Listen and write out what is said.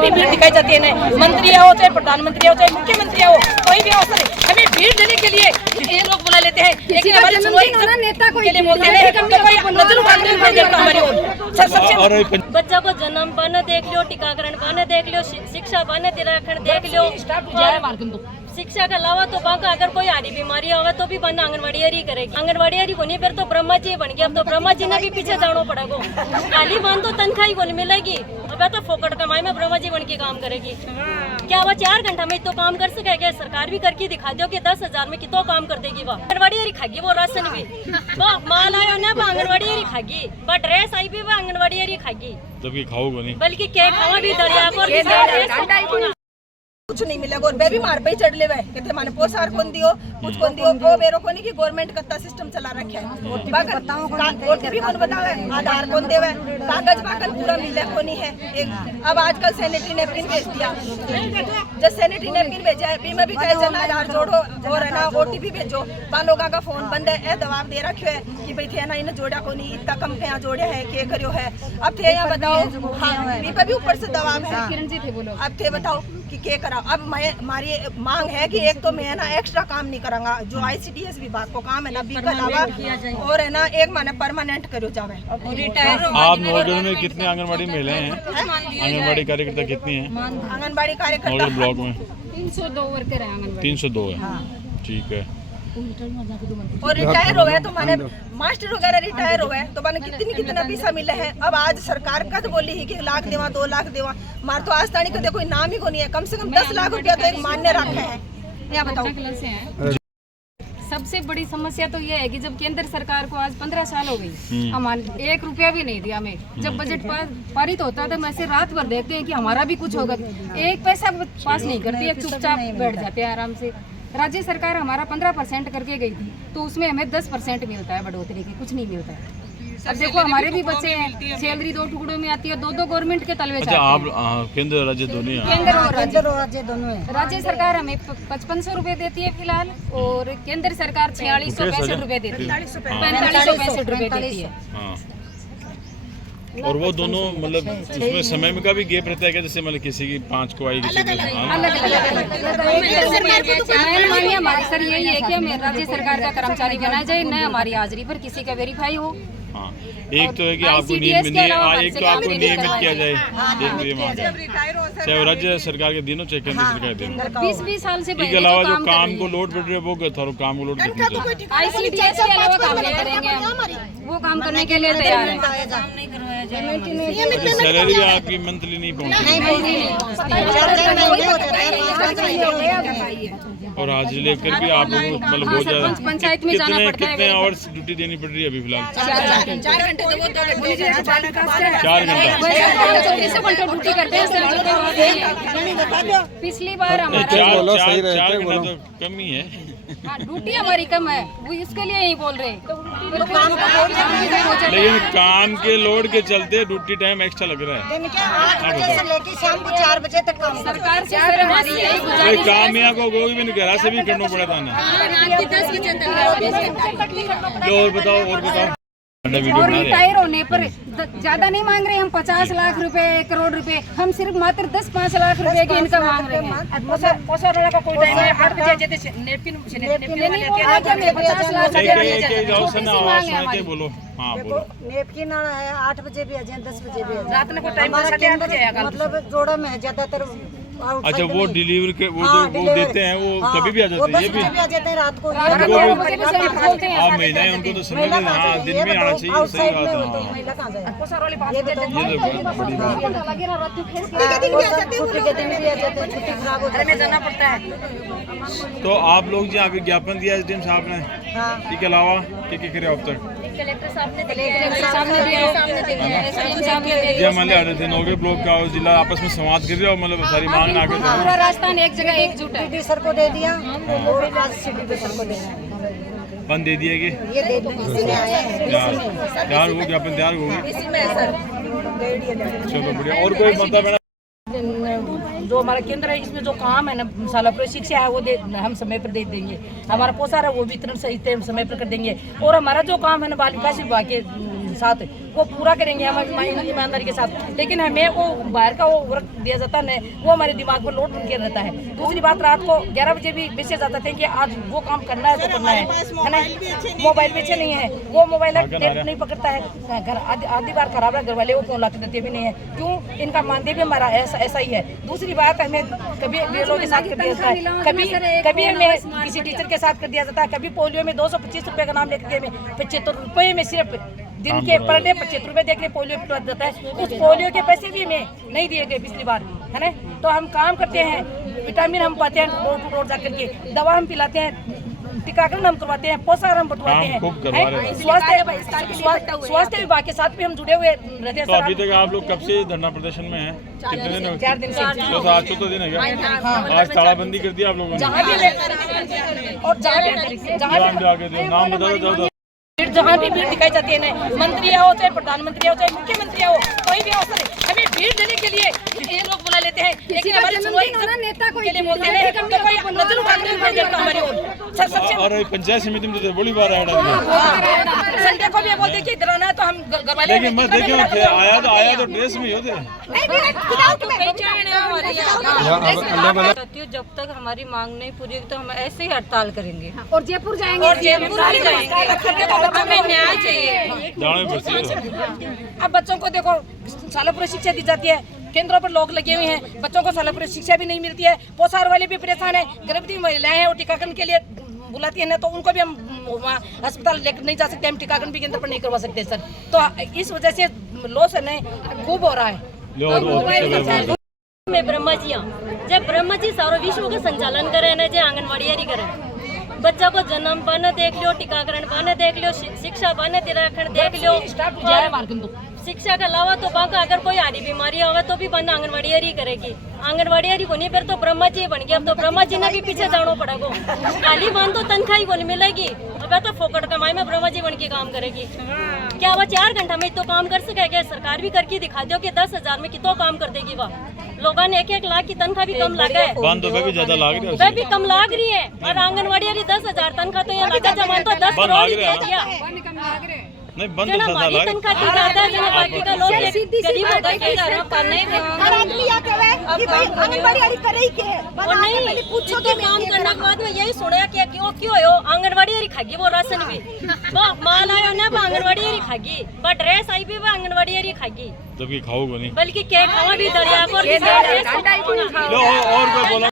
भी भीड़ दिखाई जाती है ना, मंत्री आओ चाहे प्रधानमंत्री आओ चाहे मुख्यमंत्री आओ, कोई भी अवसर हमें भीड़ देने के लिए ये लोग बुला लेते हैं, लेकिन हमारी सुनवाई नेता को लिए बोलते हैं तो कोई नजर उठाने नहीं देता हमारी ओर। सबसे बच्चा को जन्म बने देख लो, टीकाकरण बने देख लो, शिक्षा बने तिराखंड देख लो, शिक्षा के अलावा तो बाका अगर कोई आरी बीमारी आवे तो भी बना आंगनवाड़ी हरी करेगी। आंगनवाड़ी हरी को नहीं फिर तो ब्रह्मा जी बन गया, अब तो ब्रह्मा जी ने भी पीछे जाना पड़ेगा। खाली बन तो तनख्वाही को नहीं मिलेगी, अब तो फोकट कमाई में ब्रह्मा जी बन के काम करेगी। क्या वह 4 घंटा में तो काम कर सकेगा? सरकार भी करके दिखा दो कि 10,000 में कितो काम कर देगी। वह आंगनवाड़ी हरी खागी, वो राशन भी वो माल आयो ना वो आंगनवाड़ी हरी खागी, वह ड्रेस आई भी वो आंगनवाड़ी हरी खागी, जबकि खाओगे नहीं, बल्कि केक खावा भी दरिया को कुछ नहीं मिलेगा। और बेबी मार पे ही चढ़ ले वे कहते माने पोसार कौन दियो कुछ कौन दियो वो बेरो को नहीं कि गवर्नमेंट कत्ता सिस्टम चला रखा है। ओटीपी कौन बतावे, आधार कौन देवे, कागज बाकल पूरा मिले को नहीं है। एक अब आजकल सैनिटरी नैपकिन भेज दिया, जब सैनिटरी नैपकिन भेजा है बीमा भी कहे जना आधार जोड़ो और है ना ओटीपी भेजो, बालोगा का फोन बंद है, दबाव दे रखे है कि भाई थे ना इन्हें जोड़ा को नहीं, इतना कम पे जोड़े है के करियो है। अब थे यहाँ बताओ बीपा भी ऊपर से दबाव है, अब थे बताओ कि के करा। अब हमारी मांग है कि एक तो मैं ना एक्स्ट्रा काम नहीं करांगा, जो ICDS विभाग को काम है ना बी के अलावा, और है ना एक माने परमानेंट करो जावे। आप नौगढ़ में कितने आंगनबाड़ी महिलाएं हैं? आंगनबाड़ी कार्यकर्ता कितनी हैं? आंगनबाड़ी कार्यकर्ता नौगढ़ ब्लॉक में 302 वर्कर है आंगनबाड़ी। 302 है, ठीक है। और रिटायर हो गए तो माने मास्टर वगैरह रिटायर हो गए तो माने कितना पैसा मिले हैं। अब आज सरकार का तो बोली है कि 1 लाख देवा 2 लाख देवा, मार तो आज तानी का कोई नाम ही को नहीं है। कम से कम 10 लाख रुपया तो एक मान्य रखा है। यहाँ बताओ सबसे बड़ी समस्या तो ये है कि जब केंद्र सरकार को आज 15 साल हो गई, हमारे 1 रुपया भी नहीं दिया हमें। जब बजट पारित होता है तो वैसे रात भर देखते हैं कि हमारा भी कुछ होगा, 1 पैसा पास नहीं करती है, चुपचाप बैठ जाते हैं आराम से। राज्य सरकार हमारा 15% करके गई थी तो उसमें हमें 10% मिलता है बढ़ोतरी की, कुछ नहीं मिलता है। अब देखो हमारे भी बच्चे हैं, सैलरी 2 टुकड़ों में आती है, 2 गवर्नमेंट के तलवे अच्छा, आप केंद्र राज्य दोनों हैं? केंद्र और राज्य दोनों है। राज्य सरकार हमें 5500 रुपए देती है फिलहाल, और केंद्र सरकार 4665 रुपए देती है, 4565 रुपए देती है। और वो दोनों मतलब उसमें समय में का भी गैप रहता है क्या? जैसे मतलब किसी की 5 को आई, किसी की अलग हमारी सर यही है कि हमें राज्य सरकार का कर्मचारी बनाया जाए, न हमारी हाजिरी पर किसी का वेरीफाई हो। हाँ, एक तो है कि आपको नियमित, एक तो आपको नियमित किया जाए, चाहे राज्य सरकार के दिनों चाहे केंद्र सरकार के दिनों। 20 साल से इसके अलावा जो काम को लोड बढ़ रहा है वो था, काम को लोड कितना चाहिए? ICDS के अलावा काम नहीं करेंगे हम, वो काम करने के लिए तैयार है। सैलरी भी आपकी मंथली नहीं पहुँचती और हाजिरी लेकर भी आप लोगों को मतलब बहुत ज्यादा पंचायत में जाना पड़ता है। कितने आवर्स ड्यूटी देनी पड़ रही है अभी फिलहाल? 4 घंटे तो वो 4 घंटा ड्यूटी करते हैं। पिछली बार हमारा 4 घंटा तो कम ही है। ड्यूटी हमारी कम है, वो इसके लिए ही बोल रहे। लेकिन काम के लोड के चलते ड्यूटी टाइम एक्स्ट्रा लग रहा है। 8 बजे से लेकर शाम को 4 बजे तक काम। सरकार से हमारी यही गुजारिश है। काम यहाँ को कोई भी नहीं घर से भी करना पड़ता ना। 10 बजे तक। और बताओ और रिटायर होने पर ज्यादा नहीं मांग रहे हम, 50 लाख रुपए 1 करोड़ रुपए, हम सिर्फ मात्र 10-5 लाख रुपए की इनकम मांग रहे हैं। 50 लाख बोलो। हाँ बोलो। नेपकिन है 8 बजे भी आ जाए 10 बजे भी रात में कोई टाइम मतलब जोड़ा में ज्यादातर। अच्छा, वो डिलीवरी के वो जो वो देते हैं वो कभी भी आ जाते हैं? ये भी आ जाते हैं रात को। आप महिला हैं उनको तो समझ लें, हाँ दिन में आना चाहिए, सही बात है। तो आप लोग जी अभी ज्ञापन दिया SDM साहब ने, इसके अलावा क्या करे अब तक? कलेक्टर साहब ने दिया, मान लिया थे नौगढ़ ब्लॉक का जिला आपस में संवाद कर रहे हो, मतलब सारी मांग ना कर पूरा राजस्थान एक जगह एकजुट है। सर को दे दिया और आज सिटी सर को देना बंद दे दिया कि ये दे तैयार हो ज्ञापन तैयार हो गए? इसी में सर चलो बढ़िया। और कोई मतलब जो हमारा केंद्र है इसमें जो काम है ना मसाला शिक्षा है वो हम समय पर दे देंगे। हमारा पोसार है वो वितरण सही समय पर कर देंगे। और हमारा जो काम है ना बाल विकास विभाग के साथ वो पूरा करेंगे हम ईमानदारी के साथ। लेकिन हमें वो बाहर का वो वर्क दिया जाता है, वो हमारे दिमाग पर लोड किया रहता है। दूसरी बात, रात को 11 बजे भी मैसेज आते थे कि आज वो काम करना है तो करना है ना। मोबाइल भी अच्छे नहीं है, वो मोबाइल नहीं पकड़ता है, घर आधी बार खराब है, घर वाले वो फोन ला के देते भी नहीं है। क्यों? इनका मानदेय भी हमारा ऐसा ही है। दूसरी बात, हमें कभी बेलों के साथ कर दिया जाता है, कभी हमें किसी टीचर के साथ कर दिया जाता है, कभी पोलियो में 225 रुपए का नाम लेकर हमें 75 रुपए में सिर्फ दिन के पर डे 75 रुपए देख के पोलियो पिलवा जाता है। उस पोलियो के पैसे भी हमें नहीं दिए गए पिछली बार, है ना। तो हम काम करते हैं, विटामिन हम पाते हैं डोर टू डोर जाकर के, दवा हम पिलाते हैं, टीकाकरण हम करवाते हैं, पोषण हम बंटवाते हैं, स्वास्थ्य विभाग के साथ भी हम जुड़े हुए रहते हैं। तो अभी तक आप लोग कब से धरना प्रदर्शन में हैं? कितने दिन? 4 दिन से। तो आज चौथा दिन है क्या? आज तालाबंदी कर दिया आप लोगों ने? जहाँ भी नाम बताओ। जहाँ भी भीड़ दिखाई जाती है ना, मंत्री हो चाहे प्रधानमंत्री हो चाहे मुख्यमंत्री हो, कोई भी अवसर है, हमें भीड़ देने के लिए ये लोग बुला लेते हैं, लेकिन हमारी सुनवाई नेता के लिए बोलते हैं तो कोई नजर उठाते नहीं देता हमारी ओर। सबसे और पंचायत समिति में तो बड़ी बार आया संडे को भी बोलते कि डराना है तो हम घर वाले, लेकिन मैं देखिए आया तो ड्रेस में ही होते। जब तक हमारी मांग नहीं पूरी तो हम ऐसे ही हड़ताल करेंगे और जयपुर जाएंगे, और हमें न्याय चाहिए। अब बच्चों को देखो सालापुरी शिक्षा दी जाती है, केंद्रों पर लोग लगे हुए हैं, बच्चों को सालापुरी शिक्षा भी नहीं मिलती है, पोषाहार वाले भी परेशान है, गर्भवती महिलाएं हैं वो टीकाकरण के लिए बुलाती है ना, तो उनको भी हम वहाँ अस्पताल लेकर नहीं जा सकते, हम टीकाकरण भी केंद्र पर नहीं करवा सकते सर। तो इस वजह से लॉस है खूब हो रहा है। में ब्रह्मा जी जब ब्रह्मा जी सारा विश्व का संचालन करे ना, जो आंगनवाड़ी करे, बच्चा को जन्म बने देख लो, टीकाकरण बने देख लो, शिक्षा बने तिराखंड देख लो, शिक्षा के अलावा तो बाका अगर कोई आरी बीमारी आवे तो भी बंद आंगनवाड़ी करेगी। आंगनवाड़ी को नहीं, फिर तो ब्रह्मा जी बन गया। अब तो ब्रह्मा जी ने भी पीछे जाना पड़ेगा, खाली बंद तो तनख्वाही को नहीं मिलेगी। अब तो फोकट कमाई में ब्रह्मा जी बन के काम करेगी। क्या वह 4 घंटा में तो काम कर सकेगा? सरकार भी करके दिखा दो कि 10,000 में कितना काम कर देगी। वह लोगों ने 1-1 लाख की तनख्वाह भी कम लगा है, भी ज्यादा लाग रही है, वह भी कम लाग रही है। और आंगनवाड़ी 10,000 तनख्वाह तो यहाँ लगा जमा तो 10 करोड़ ही दे दिया। नहीं बंद तो हमारी तनख्वाह की ज्यादा है, बाकी का लोग गरीब होता है पर नहीं पूछो कि काम करने के बाद में यही सुना कि क्यों हो आंगनवाड़ी खागी वो राशन भी वो माल आयो ना आंगनवाड़ी खागी, बट ड्रेस आई भी वो आंगनवाड़ी खागी, तभी खाओगे नहीं बल्कि क्या खावा भी दरिया और